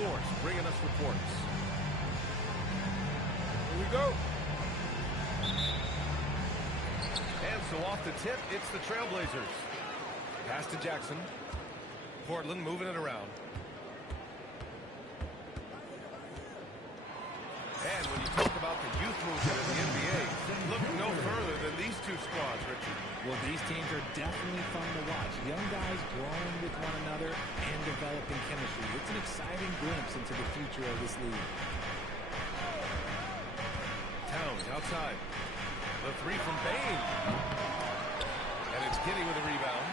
LaForce bringing us reports. Here we go. And so off the tip, it's the Trailblazers. Pass to Jackson. Portland moving it around. And when you talk about the youth movement in the NBA, look no further than these two squads, Richard. Well, these teams are definitely fun to watch. Young guys growing with one another and developing chemistry. It's an exciting glimpse into the future of this league. Towns outside. The three from Bain. And it's Giddey with a rebound.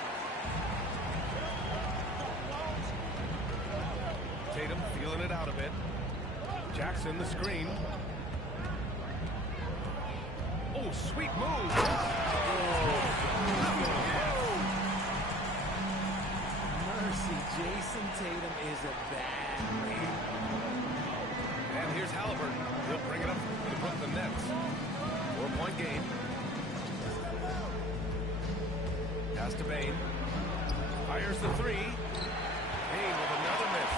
Tatum feeling it out a bit. Jackson, the screen. Oh, sweet move. Mercy, Jason Tatum is a bad man. And here's Halliburton. He'll bring it up for the Brooklyn Nets. 4-point game. Pass to Bain. Fires the three. Bain with another miss.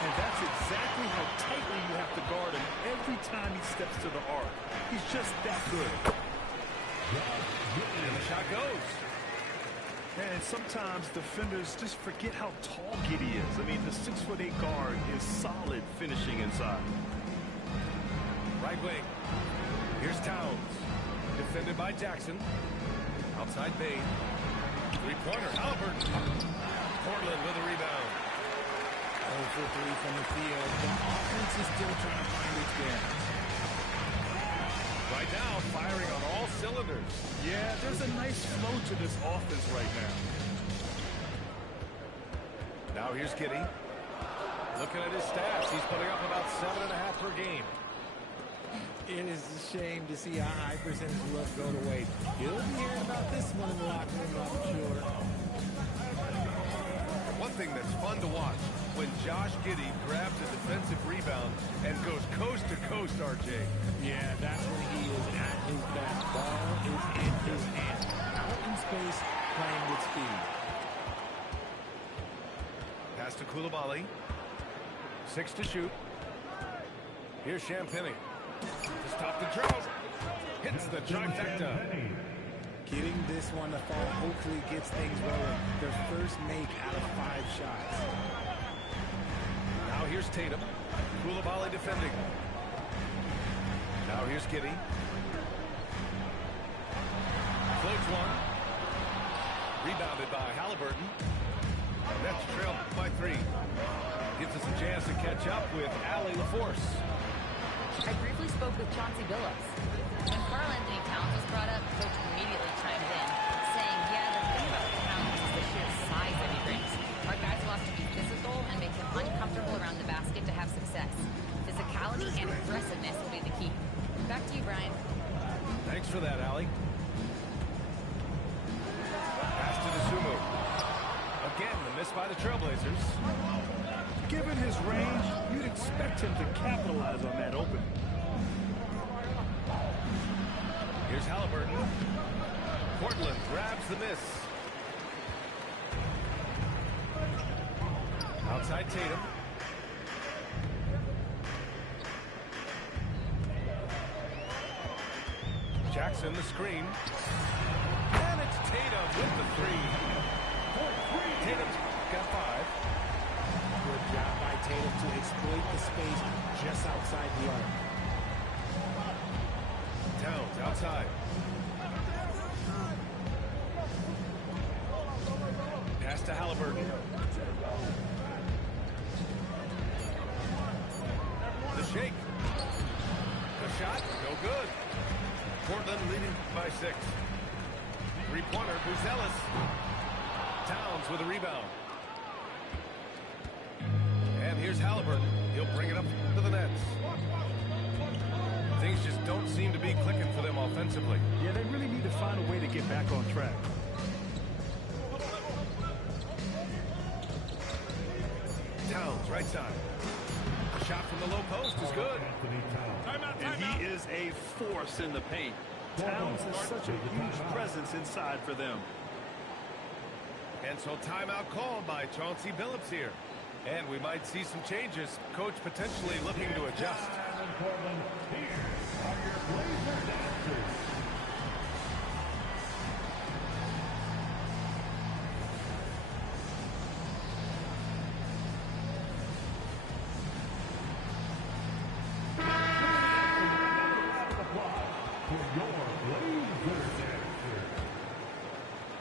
And that's exactly how tightly you have to guard him every time he steps to the arc. He's just that good. And the shot goes. And sometimes defenders just forget how tall Giddey is. I mean, the 6'8" guard is solid finishing inside. Right wing. Here's Towns. Defended by Jackson. Outside Bain. Three-pointer. Halliburton. Portland with a rebound. 0 for 3 from the field. The offense is still trying to find its bearings. Right now, firing on all cylinders. Yeah, there's a nice flow to this offense right now. Now here's Giddey. Looking at his stats, he's putting up about 7.5 per game. It is a shame to see a high percentage look go to waste. You'll be hearing about this one in the locker room, I'm sure. One thing that's fun to watch, when Josh Giddey grabs a defensive rebound and goes coast to coast, RJ. Yeah, that's when he is at his best. Ball is in his hand. Out in space, playing with speed. Pass to Coulibaly. 6 to shoot. Here's Champagnie. To stop the drought. Hits the trifecta. Getting this one to fall hopefully gets things rolling. Their first make out of 5 shots. Now here's Tatum. Coulibaly defending. Now here's Giddey. Floats one. Rebounded by Halliburton. Nets trail by 3. Gives us a chance to catch up with Allie LaForce. I briefly spoke with Chauncey Billups. When Karl Anthony Towns was brought up, Coach immediately chimed in, saying, yeah, the thing about Towns is the sheer size that he brings. Our guys will have to be physical and make him uncomfortable around the basket to have success. Physicality and aggressiveness will be the key. Back to you, Brian. Thanks for that, Allie. Pass to the Sumo. Again, the miss by the Trailblazers. Given his range, you'd expect him to capitalize on that opening. Here's Halliburton. Portland grabs the miss. Outside Tatum. Jackson the screen. And it's Tatum with the 3. Tatum's got 5. Good job by Tatum to exploit the space just outside the arc. Towns outside. Pass to Halliburton. The shake. The shot, no good. Portland leading by 6. Three-pointer, Buzelis. Towns with a rebound. And here's Halliburton. He'll bring it up to the Nets. Things just don't seem to be clicking for them offensively. Yeah, they really need to find a way to get back on track. Towns, right side. A shot from the low post is good. And he is a force in the paint. Towns is such a huge presence inside for them. And so timeout called by Chauncey Billups here. And we might see some changes. Coach potentially looking to adjust. Portland, here are your Blazer dancers.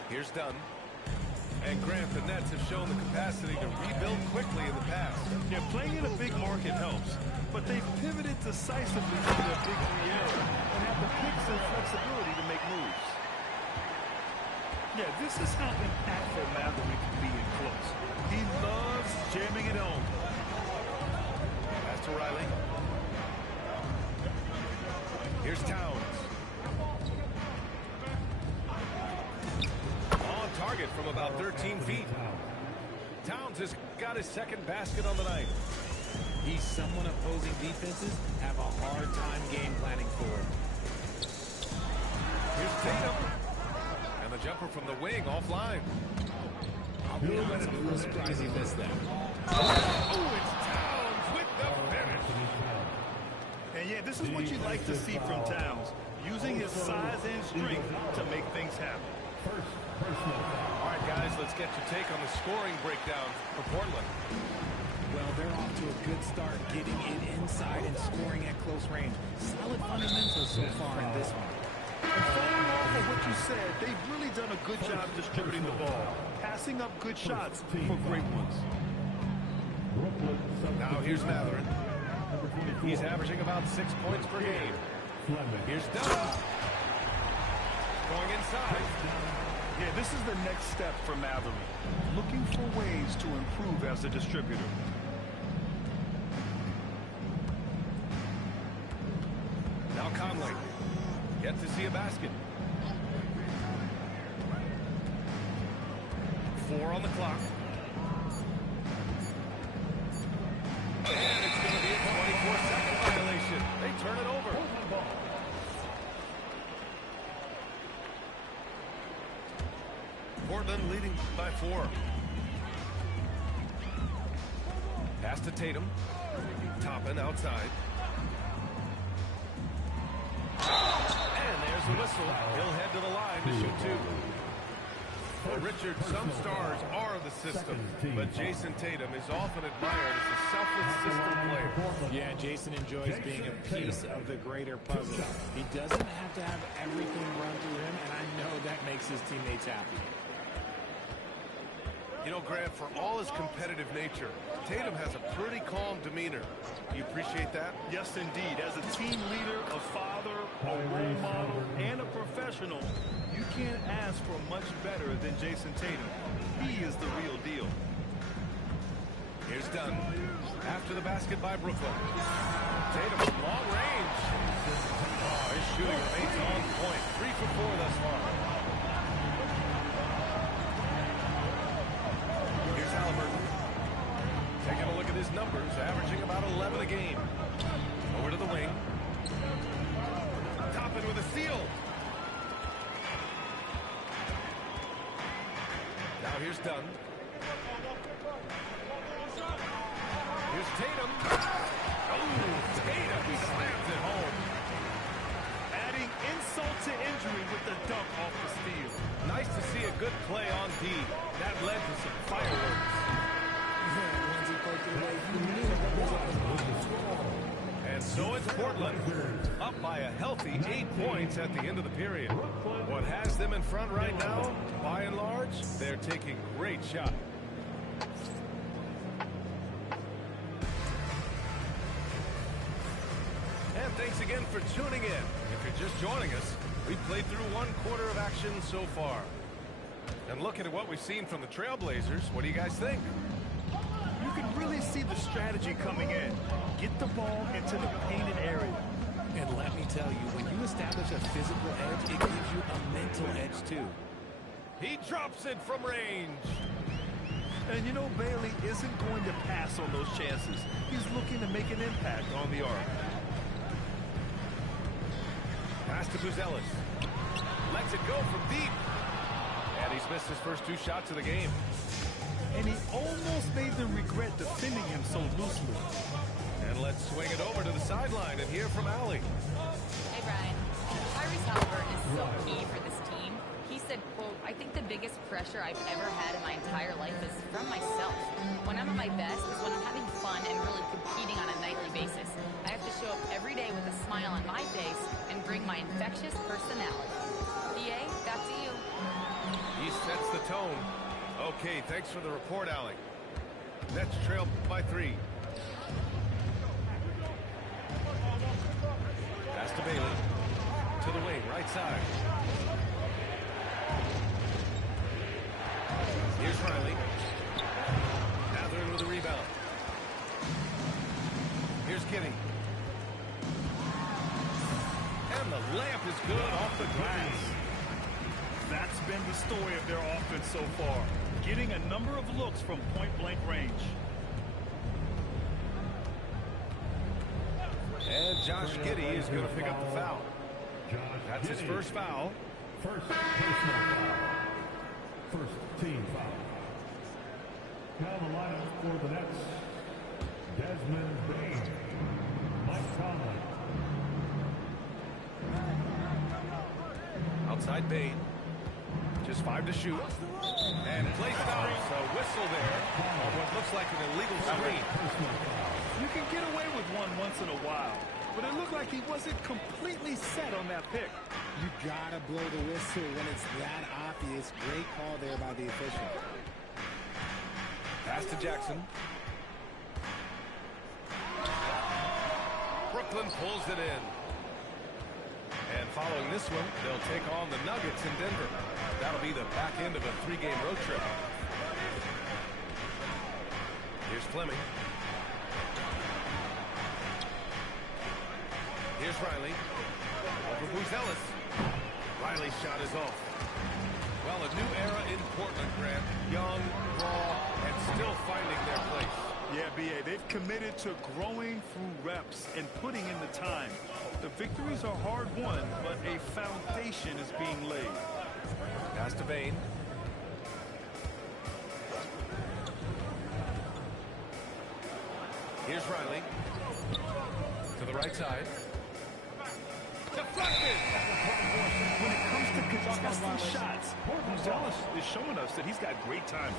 Here's Dunn. And Grant, the Nets have shown the capacity to rebuild quickly in the past. Yeah, playing in a big market helps, but they've pivoted decisively from their big three era and have the picks and flexibility to make moves. Yeah, this is how impactful Matherly can be in close. He loves jamming it home. Pass to Riley. Here's Towns. On target from about 13 feet. Towns has got his second basket on the night. He's someone opposing defenses have a hard time game planning for. Here's Tatum. And the jumper from the wing offline. I'll be honest, I'm a little surprised he missed that. Oh, it's Towns with the finish. And yeah, this is what you like to see from Towns, using his size and strength to make things happen. All right, guys, let's get your take on the scoring breakdown for Portland. Well, they're off to a good start getting it inside and scoring at close range. Solid fundamentals so far in this one. Following off of what you said, they've really done a good job distributing the ball, passing up good shots for great ones. Now here's Matherin. He's averaging about 6 points per game. Here's Dunn. Going inside. Yeah, this is the next step for Matherly, looking for ways to improve as a distributor. Now Conley. Yet to see a basket. 4 on the clock. And it's going to be a 24-second violation. They turn it over. Portland leading by 4. Pass to Tatum. Toppin outside. And there's the whistle. He'll head to the line to shoot 2. Well, Richard, some stars are the system, but Jason Tatum is often admired as a selfless system player. Yeah, Jason enjoys being a piece of the greater puzzle. He doesn't have to have everything run through him, and I know that makes his teammates happy. You know, Grant, for all his competitive nature, Tatum has a pretty calm demeanor. You appreciate that? Yes, indeed. As a team leader, a father, a role model, and a professional, you can't ask for much better than Jason Tatum. He is the real deal. Here's Dunn. After the basket by Brooklyn. Tatum, long range. Oh, his shooting remains on point. 3 for 4 thus far. Here's Halliburton. Taking a look at his numbers, averaging about 11 a game. Over to the wing. Toppin with a steal. Now here's Dunn. Here's Tatum. Oh, Tatum slams it home. Adding insult to injury with the dunk off the steal. Nice to see a good play on D. That led to some fireworks. And so it's Portland, up by a healthy 8 points at the end of the period. What has them in front right now, by and large, they're taking great shots. And thanks again for tuning in. If you're just joining us, we've played through 1 quarter of action so far. And looking at what we've seen from the Trailblazers, what do you guys think? You can really see the strategy coming in. Get the ball into the painted area. And let me tell you, when you establish a physical edge, it gives you a mental edge too. He drops it from range. And you know, Bailey isn't going to pass on those chances. He's looking to make an impact on the arc. Pass to Buzelis. Lets it go from deep. And he's missed his first 2 shots of the game. and he almost made them regret defending him so loosely. And let's swing it over to the sideline and hear from Allie. Hey, Brian. Tyrese Halliburton is so key for this team. He said, quote, "I think the biggest pressure I've ever had in my entire life is from myself. When I'm at my best is when I'm having fun and really competing on a nightly basis. I have to show up every day with a smile on my face and bring my infectious personality." PA, back to you. He sets the tone. Okay, thanks for the report, Allie. Nets trail by 3. Pass to Bailey. To the wing, right side. Here's Riley. Mathurin with a rebound. Here's Giddey. And the layup is good off the glass. That's been the story of their offense so far, getting a number of looks from point-blank range. And Josh Giddey is going to pick up the foul. That's his first foul. First personal foul. First team foul. Now the lineup for the Nets. Desmond Bain. Mike Conley. Outside Bain. Just 5 to shoot. And placed out. So whistle there on what looks like an illegal screen. You can get away with one once in a while, but it looked like he wasn't completely set on that pick. You gotta blow the whistle when it's that obvious. Great call there by the official. Pass to Jackson. Brooklyn pulls it in. And following this one, they'll take on the Nuggets in Denver. That'll be the back end of a 3-game road trip. Here's Fleming. Here's Riley. Over Buzelis. Riley's shot is off. Well, a new era in Portland, Grant. Young, raw, and still finding their place. Yeah, B.A., they've committed to growing through reps and putting in the time. The victories are hard-won, but a foundation is being laid. Pass to Bain. Here's Riley. To the right side. Deflected! When it comes to contesting shots, Buzelis is showing us that he's got great timing.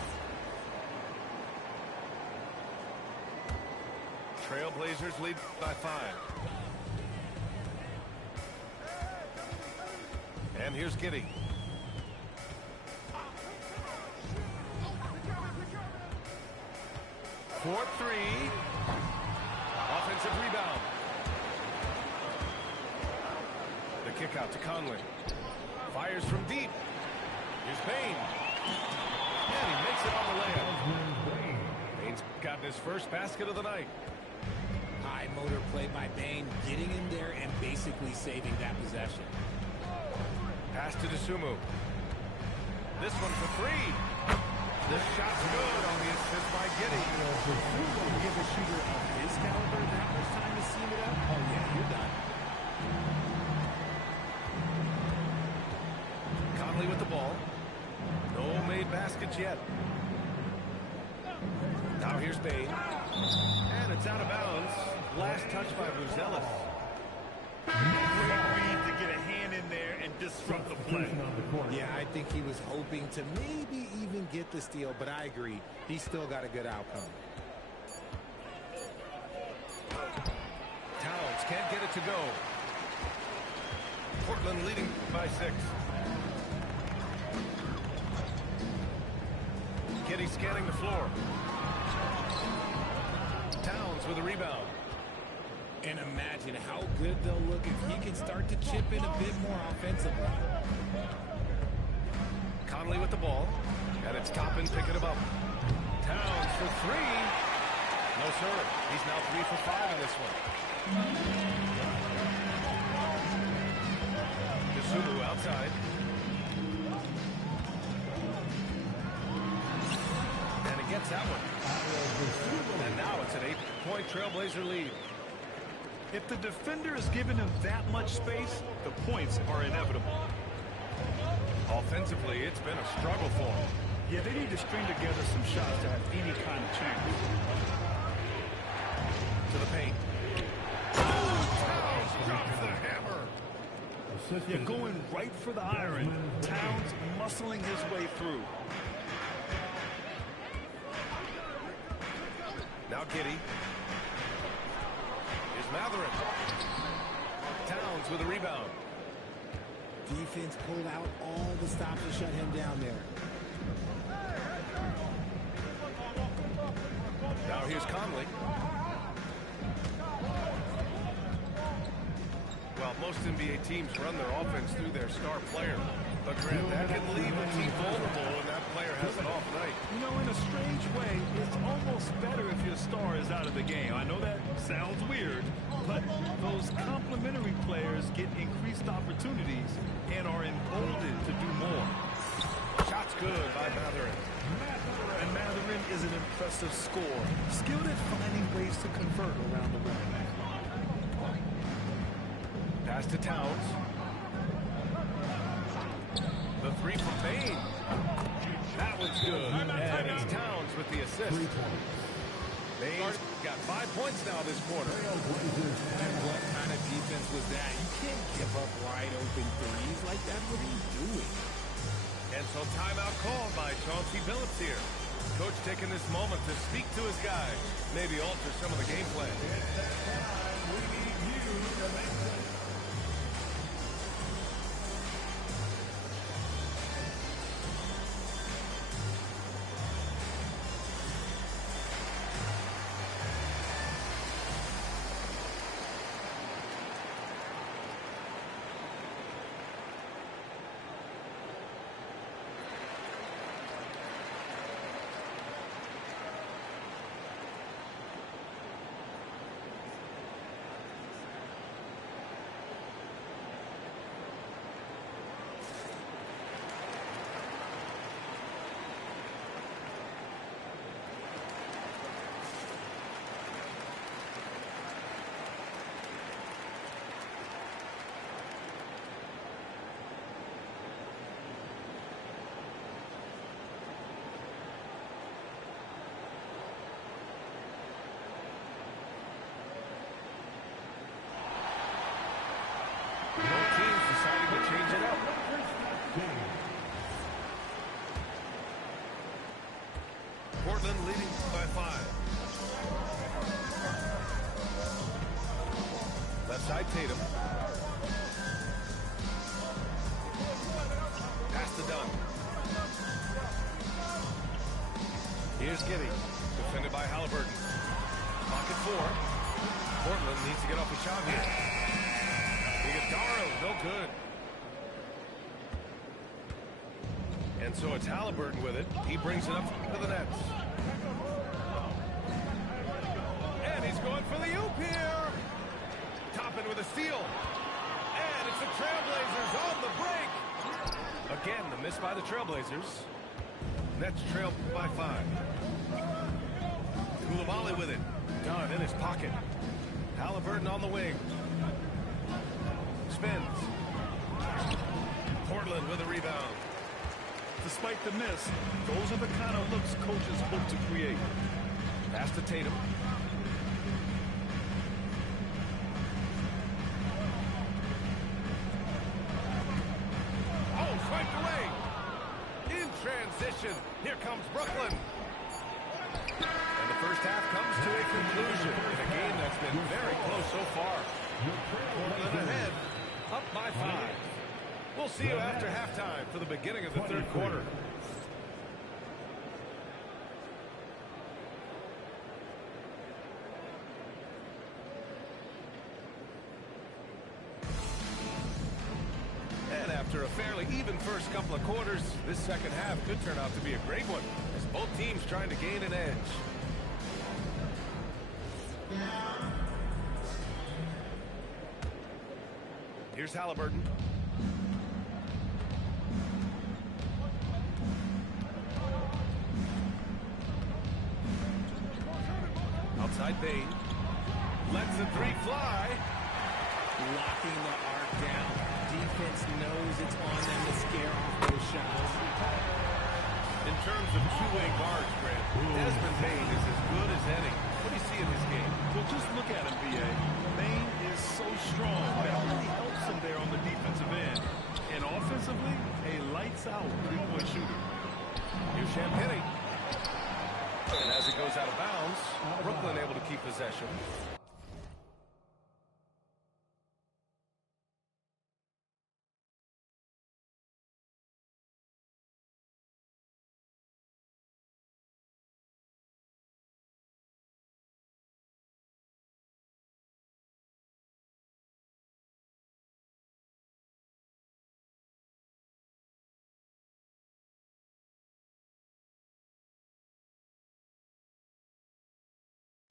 Trailblazers lead by 5. And here's Giddey. For 3. Offensive rebound. The kick out to Conley. Fires from deep. Here's Bain. And he makes it on the layup. Bain's gotten his first basket of the night. High motor play by Bain, getting in there and basically saving that possession. Pass to DeSumo. This one for 3. This shot's good on the assist by Giddey. Give a shooter of his caliber that much time to seam it up. Oh, yeah, you're done. Conley with the ball. No made baskets yet. Now here's Bain. And it's out of bounds. Last touch by Buzelis. Great read to get a hand in there and disrupt the play. Yeah, I think he was hoping to maybe even get the steal, but I agree. He still got a good outcome. Towns can't get it to go. Portland leading by 6. Giddey scanning the floor. Towns with a rebound. And imagine how good they'll look if he can start to chip in a bit more offensively. Conley with the ball. And it's Toppin picking him up. Towns for 3. No, sir. He's now 3 for 5 in this one. DeSumo outside. And he gets that one. And now it's an 8-point Trailblazer lead. If the defender is giving him that much space, the points are inevitable. Offensively, it's been a struggle for him. Yeah, they need to string together some shots to have any kind of chance. To the paint. Towns drops the hammer. Yeah, going right for the iron. Towns muscling his way through. Now Giddey. Here's Matherin. Towns with a rebound. Defense pulled out all the stops to shut him down there. Now here's Conley. Well, most NBA teams run their offense through their star player. But Grant, that can leave a team vulnerable when that player has an off night. You know, in a strange way, it's almost better if your star is out of the game. I know that sounds weird, but those complementary players get increased opportunities and are emboldened to do more. Shot's good by Matherin. And Matherin is an impressive scorer, skilled at finding ways to convert around the rim. Pass to Towns. The three from Bain. That one's good. And it's Towns with the assist. Bain's got 5 points now this quarter. And what kind of defense was that? You can't give up wide open threes like that. What are you doing? And so timeout called by Chauncey Billups here. Coach taking this moment to speak to his guys. Maybe alter some of the game plan. Both teams deciding to change it up. Portland leading by 5. Left side Tatum. Pass to Dunn. Here's Giddey. Defended by Halliburton. Pocket 4. Portland needs to get off the shot here. Iguodala, no good. And so it's Halliburton with it. He brings it up to the nets. And he's going for the oop here. Toppin with a steal. And it's the Trailblazers on the break. Again, the miss by the Trailblazers. Nets trail by 5. Koulibaly with it. Dunn in his pocket. Halliburton on the wing. Spins. Portland with a rebound. Despite the miss, those are the kind of looks coaches hope to create. Pass to Tatum. Oh, swiped away. In transition, here comes Brooklyn. And the first half comes to a conclusion in a game that's been very close so far. Portland ahead, up by 5. We'll see you after halftime for the beginning of the third quarter. And after a fairly even first couple of quarters, this second half could turn out to be a great one, as both teams trying to gain an edge. Here's Halliburton. Outside Bain. Lets the 3 fly. Locking the arc down. Defense knows it's on them to scare off those shots. In terms of two-way guards, Grant, Desmond Bain is as good as any. What do you see in this game? Well, just look at him, B.A. Bain is so strong. That really helps him there on the defensive end. And offensively, a lights-out three-point shooter. Here's Champagnie. And as it goes out of bounds, Brooklyn able to keep possession.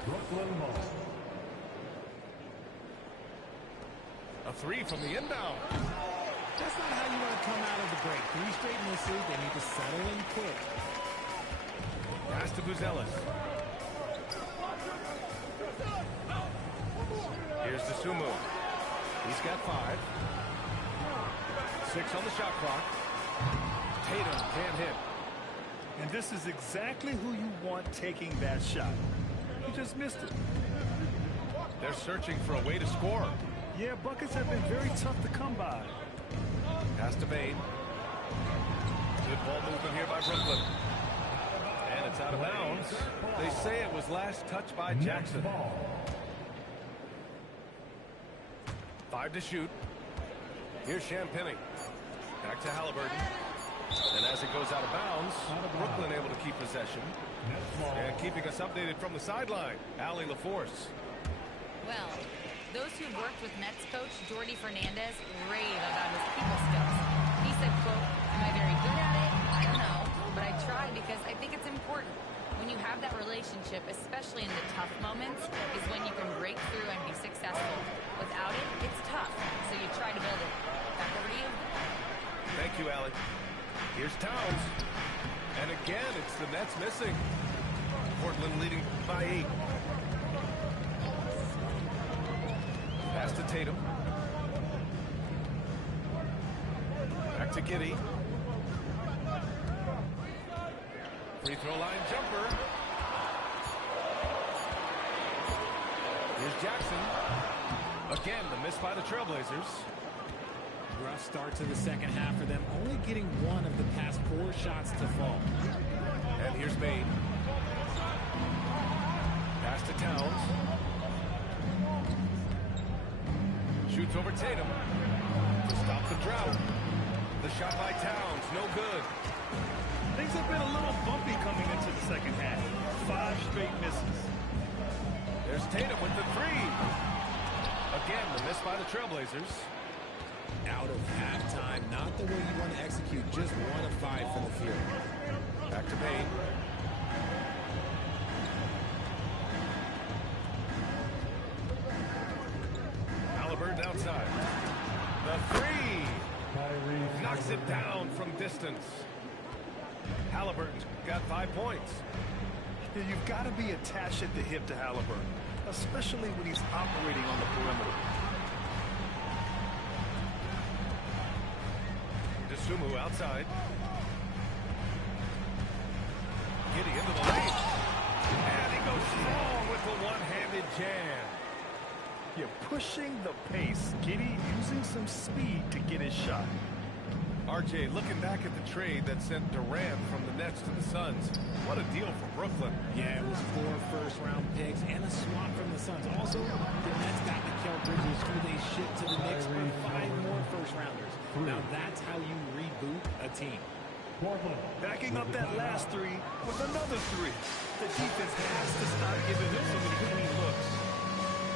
Brooklyn ball. A three from the inbound. That's not how you want to come out of the break. 3 straight misses. They need to settle in quick. Pass to Buzelis. Here's the Sumu. He's got 5. 6 on the shot clock. Tatum can't hit. And this is exactly who you want taking that shot. He just missed it. They're searching for a way to score. Yeah, buckets have been very tough to come by. Pass to Bain. Good ball movement here by Brooklyn. And it's out of bounds. They say it was last touched by Jackson. 5 to shoot. Here's Champagnie. Back to Halliburton. And as it goes out of bounds, Brooklyn able to keep possession. And keeping us updated from the sideline, Allie LaForce. Well, those who've worked with Nets coach Jordi Fernandez rave about his people skills. He said, quote, "Am I very good at it? I don't know, but I try because I think it's important. When you have that relationship, especially in the tough moments, is when you can break through and be successful. Without it, it's tough, so you try to build it." Back over to you. Thank you, Allie. Here's Towns. And again, it's the Nets missing. Portland leading by 8. Pass to Tatum. Back to Giddey. Free throw line jumper. Here's Jackson. Again, the miss by the Trailblazers. Rough start to the second half for them, only getting 1 of the past 4 shots to fall. And here's Bain. Pass to Towns. Shoots over Tatum. To stop the drought. The shot by Towns, no good. Things have been a little bumpy coming into the second half. 5 straight misses. There's Tatum with the 3. Again, the miss by the Trailblazers. Out of halftime, not the way you want to execute, just 1 of 5 from the field. Back to Bain. Halliburton outside. The 3. Knocks it down from distance. Halliburton's got 5 points. Yeah, you've got to be attached at the hip to Halliburton, especially when he's operating on the perimeter. Sumu outside. Giddey into the lane. And he goes strong with the one-handed jam. You're pushing the pace. Giddey using some speed to get his shot. RJ, looking back at the trade that sent Durant from the Nets to the Suns, what a deal for Brooklyn. Yeah, it was 4 first-round picks and a swap from the Suns. Also, the Nets got Mikal Bridges, who they shipped to the Knicks for 5 more first-rounders. Now that's how you reboot a team. Backing up that last 3 with another 3. The defense has to stop giving them so many clean looks.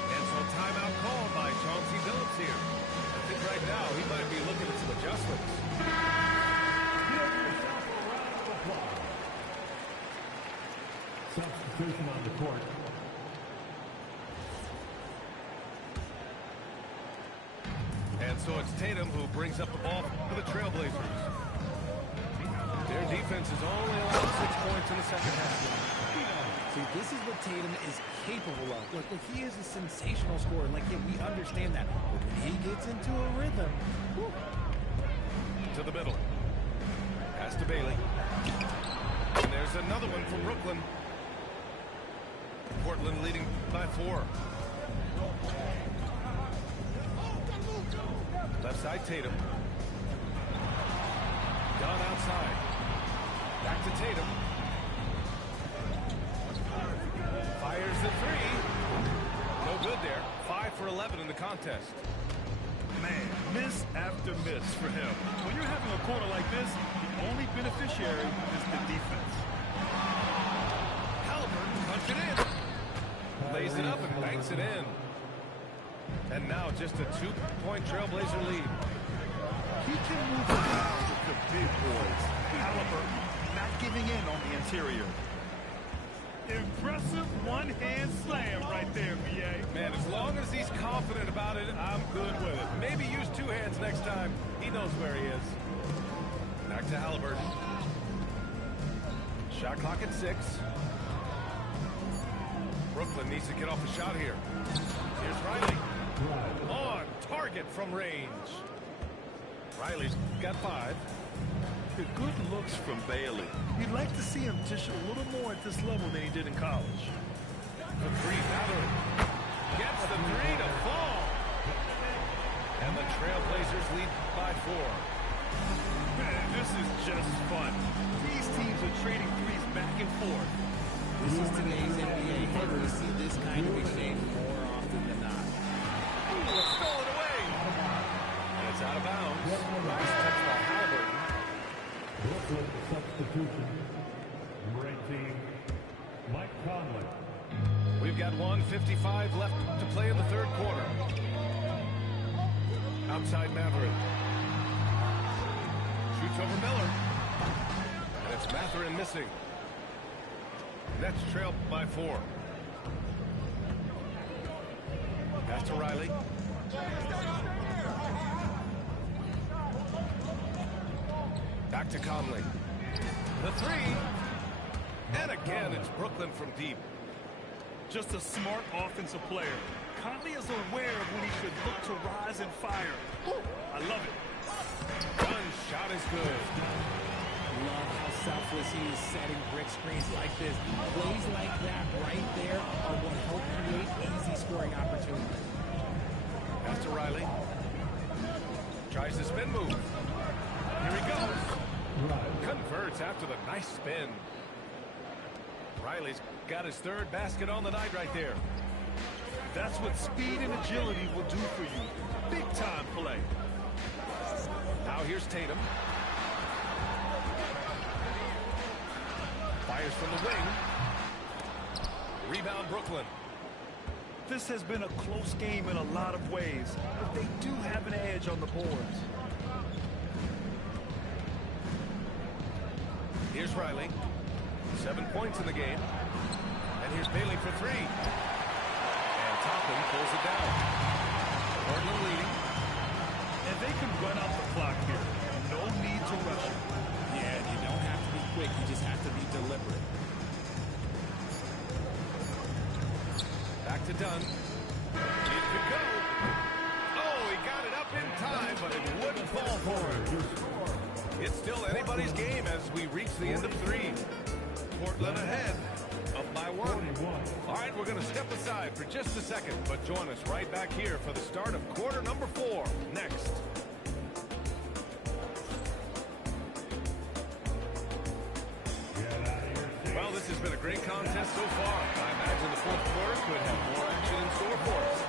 And so timeout called by Chauncey Billups here. I think right now he might be looking at some adjustments. Substitution on the court. And so it's Tatum who brings up the ball for the Trailblazers. Their defense has only allowed 6 points in the second half. See, this is what Tatum is capable of. Look, he is a sensational scorer. Like, yeah, we understand that. But when he gets into a rhythm, whew. To the middle. Pass to Bailey. There's another one from Brooklyn. Portland leading by 4. Left side, Tatum. Down outside. Back to Tatum. Fires the 3. No good there. 5 for 11 in the contest. Man, miss after miss for him. When you're having a quarter like this, the only beneficiary is the defense. Halliburton punch it in. Lays it up and banks it in. And now just a 2-point Trailblazer lead. He can move around with the big boys. Halliburton not giving in on the interior. Impressive one-hand slam right there, B.A. Man, as long as he's confident about it, I'm good with it. Maybe use 2 hands next time. He knows where he is. Back to Halliburton. Shot clock at 6. Brooklyn needs to get off the shot here. Here's Riley. On target from range. Riley's got 5. The good looks from Bailey. You'd like to see him dish a little more at this level than he did in college. The 3 Mather gets the 3 to fall. And the Trailblazers lead by 4. Man, this is just fun. These teams are trading threes back and forth. This is today's NBA, and we see this kind of exchange more often than not. Ooh, it's stolen away. And it's out of bounds. Nice touch by Halliburton. Brooklyn substitution. Number 18, Mike Conley. We've got 1:55 left to play in the 3rd quarter. Outside Mathurin. Shoots over Miller. And it's Mathurin missing. Nets trail by 4. Pass to Riley. Back to Conley. The 3. And again, it's Brooklyn from deep. Just a smart offensive player. Conley is aware of when he should look to rise and fire. Woo, I love it. One shot is good. Love how selfless he is setting brick screens like this. Plays like that right there are what help create easy scoring opportunities. Pass to Riley. Tries the spin move. Here he goes. Converts after the nice spin. Riley's got his 3rd basket on the night right there. That's what speed and agility will do for you. Big time play. Now here's Tatum. Fires from the wing. Rebound Brooklyn. This has been a close game in a lot of ways, but they do have an edge on the boards. Here's Riley. 7 points in the game. And here's Bailey for 3. And Toppin pulls it down. Portland leading. And they can run out the clock here. No need to rush it. Yeah, you don't have to be quick. You just have to be deliberate. Back to Dunn. It could go. Oh, he got it up in time, but it wouldn't fall for him. It's still anybody's game as we reach the end of 3. Portland ahead, up by 1. All right, we're going to step aside for just a second, but join us right back here for the start of quarter number 4 next. Well, this has been a great contest so far. I imagine the 4th quarter could have more action in store for us.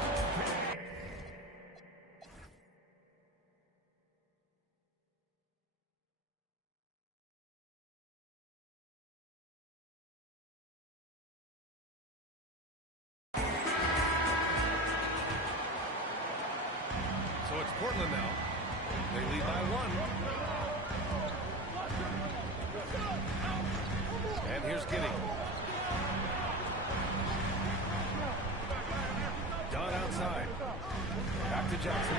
So it's Portland now. They lead by 1. And here's Giddey. Dunn outside. Back to Jackson.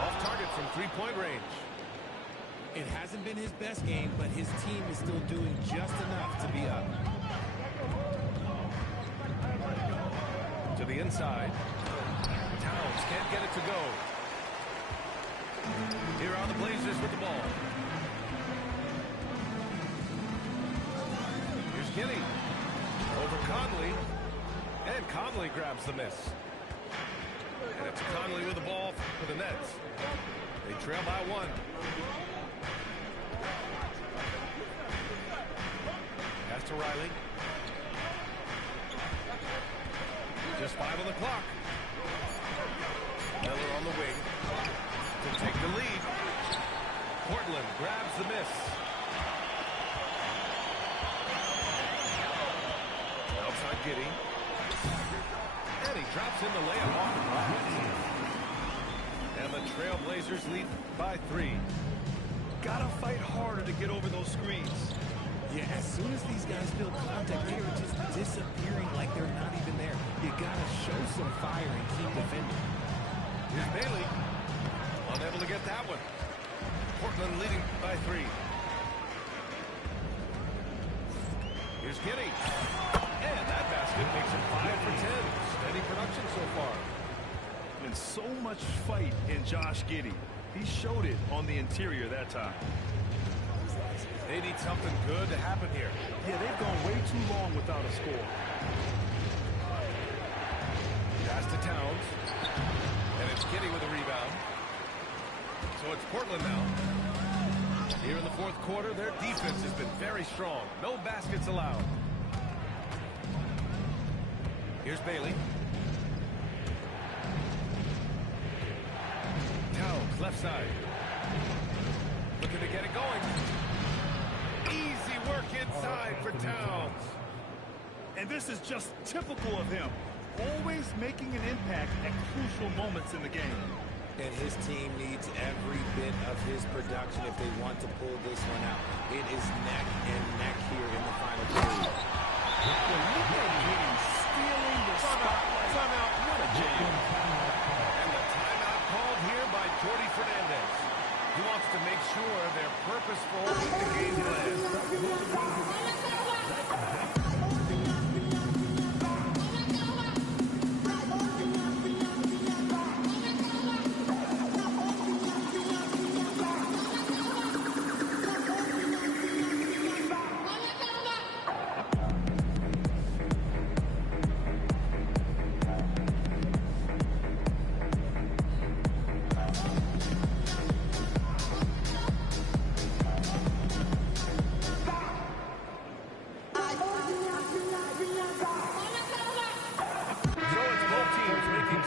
Off target from 3-point range. It hasn't been his best game, but his team is still doing just enough to be up. To the inside. Towns can't get it to go. Here are the Blazers with the ball. Giddy. Over Conley. And Conley grabs the miss. And it's Conley with the ball for the Nets. They trail by 1. Pass to Riley. Just 5 on the clock. Miller on the wing to take the lead. Portland grabs the miss. Outside Giddy. And he drops in the layup off the glass. And the Trail Blazers lead by 3. Gotta fight harder to get over those screens. Yeah, as soon as these guys feel contact, they are just disappearing like they're not even there. You gotta show some fire and keep defending. Here's Bailey. Unable to get that one. Portland leading by 3. Here's Giddy. And that basket makes it 5 for 10. Steady production so far. And so much fight in Josh Giddy. He showed it on the interior that time. They need something good to happen here. Yeah, they've gone way too long without a score. Pass to Towns. And it's Giddy with a rebound. So it's Portland now. Here in the 4th quarter, their defense has been very strong. No baskets allowed. Here's Bailey. Towns, left side. Looking to get it going. Easy work inside for Towns. And this is just typical of him. Always making an impact at crucial moments in the game. And his team needs every bit of his production if they want to pull this one out. It is neck and neck here in the final period. Look at him stealing the spotlight. Timeout. What a jam. And the timeout called here by Jordi Fernandez. He wants to make sure they're purposeful with the game plan.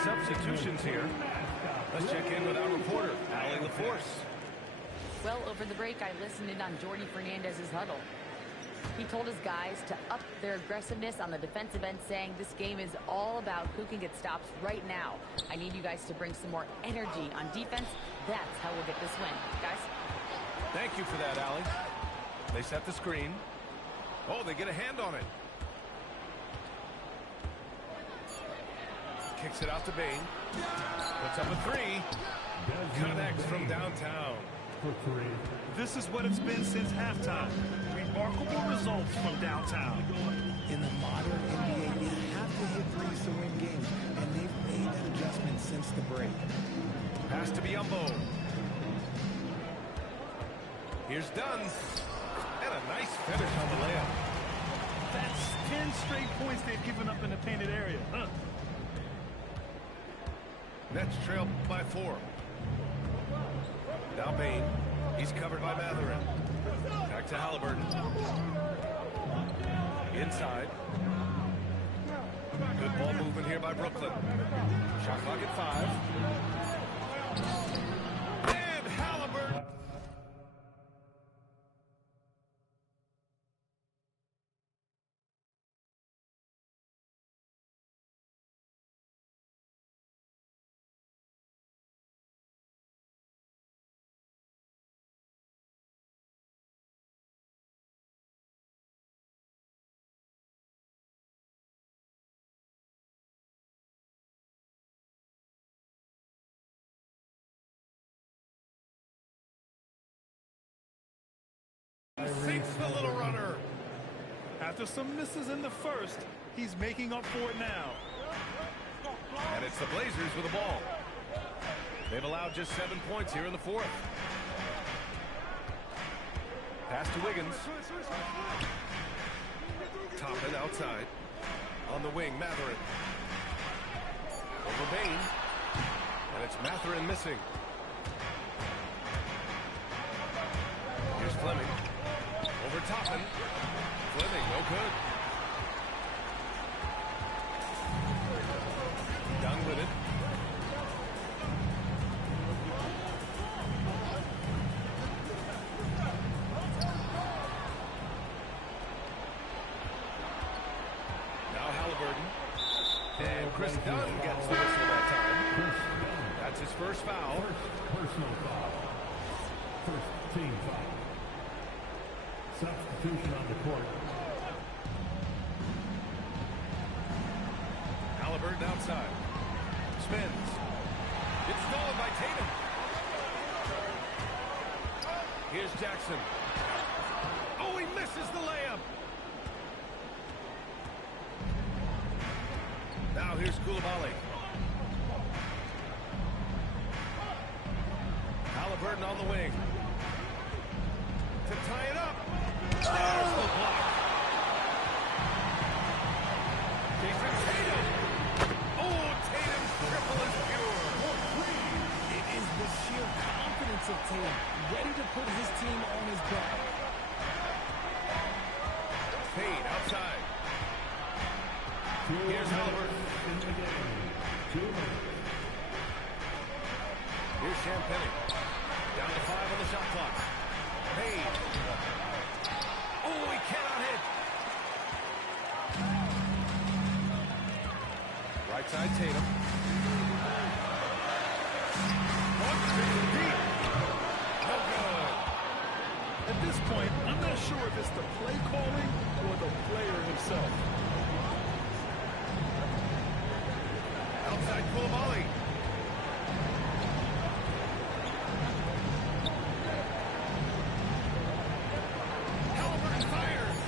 Substitutions here. Let's check in with our reporter, Allie LaForce. Well, over the break, I listened in on Jordi Fernandez's huddle. He told his guys to up their aggressiveness on the defensive end, saying this game is all about who can get stops right now. I need you guys to bring some more energy on defense. That's how we'll get this win. Guys? Thank you for that, Allie. They set the screen. Oh, they get a hand on it. Kicks it out to Bain. Puts up a 3. Connects from downtown. This is what it's been since halftime. Remarkable results from downtown. In the modern NBA, you have to hit threes to win games, and they've made that adjustment since the break. Pass to Biyombo. Here's Dunn. And a nice finish on the layup. That's 10 straight points they've given up in the painted area. Huh? Nets trail by 4. Now Bain. He's covered by Matherin. Back to Halliburton. Inside. Good ball movement here by Brooklyn. Shot clock at 5. And Halliburton. Sinks the little runner. After some misses in the first, he's making up for it now. And it's the Blazers with the ball. They've allowed just 7 points here in the 4th. Pass to Wiggins. outside. On the wing, Matherin. Over Bain. And it's Matherin missing. Here's Fleming. Over Toppin. Fleming, no good. Done with it. And Chris Dunn gets the whistle that time. That's his first foul. Personal foul. First team foul. Substitution on the court. Halliburton outside. Spins. It's stolen by Tatum. Here's Jackson. Oh, he misses the layup. Now here's Koulibaly. Halliburton on the wing. To tie it up. There's the block. Jason Tatum. Oh, Tatum's triple is pure. It is the sheer confidence of Tatum, ready to put his team on his back. Payne outside. Here's Halliburton. Here's Champagny. Down to 5 on the shot clock. Payne. Oh, he cannot hit. Right side, Tatum. Deep. No good. At this point, I'm not sure if it's the play calling or the player himself. Outside Koulibaly. Halliburton fires.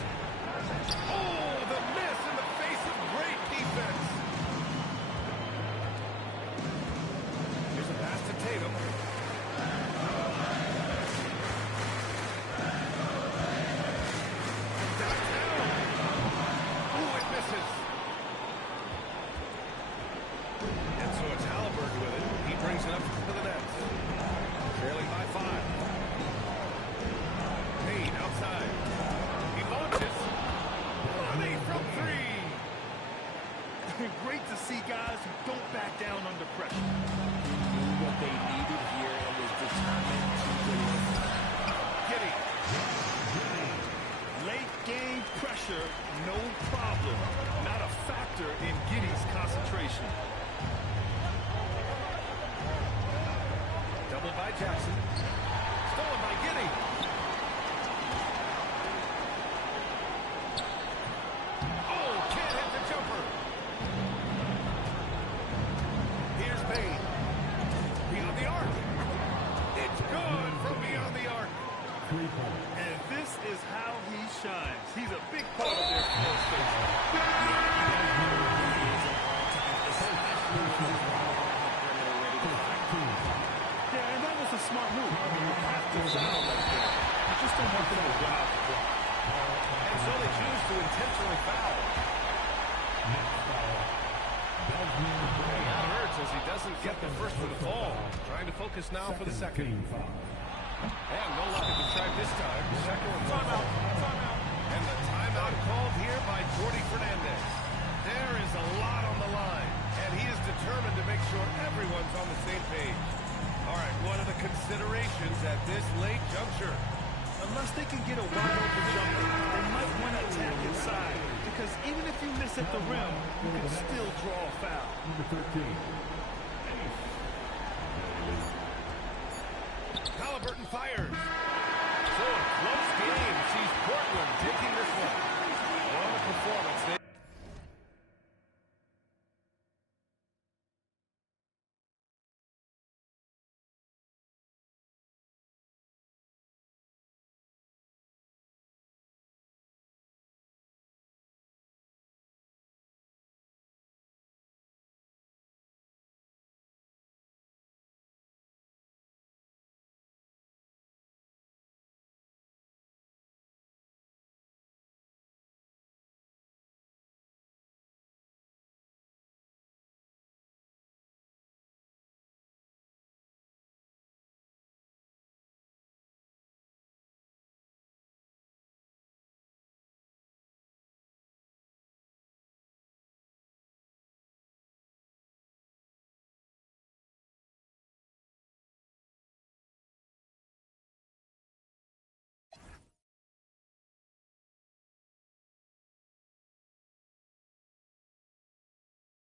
Oh, the miss in the face of great defense. Here's a pass to Tatum. Downtown. Oh, it misses. And so it's Halliburton with it. He brings it up to the net. Trailing by 5. Payne outside. He launches. Money from 3. Great to see guys who don't back down under pressure. He knew what they needed here and was determined to deliver. Giddy. Late game pressure, no problem. Not a factor in Giddy's concentration. Doubled by Jackson. Stolen by Giddy. Oh, can't hit the jumper. Here's Bain. Beyond the arc. It's good from beyond the arc. 3 points. And this is how he shines. He's a big part of their floor station. Yeah, and that was a smart move. You have to foul like that. You just don't have to know how to play. And so they choose to intentionally foul. That hurts as he doesn't get the first one to fall. Trying to focus now for the second. And no luck at the track this time. Second one. Timeout. And the timeout called here by Jordi Fernandez. There is a lot on the line, and he is determined to make sure everyone's on the same page. All right, what are the considerations at this late juncture? Unless they can get a wide open jumper, they might want to attack inside. Because even if you miss at the rim, you can still draw a foul. Number 13. Halliburton fires. So a close game sees Portland taking this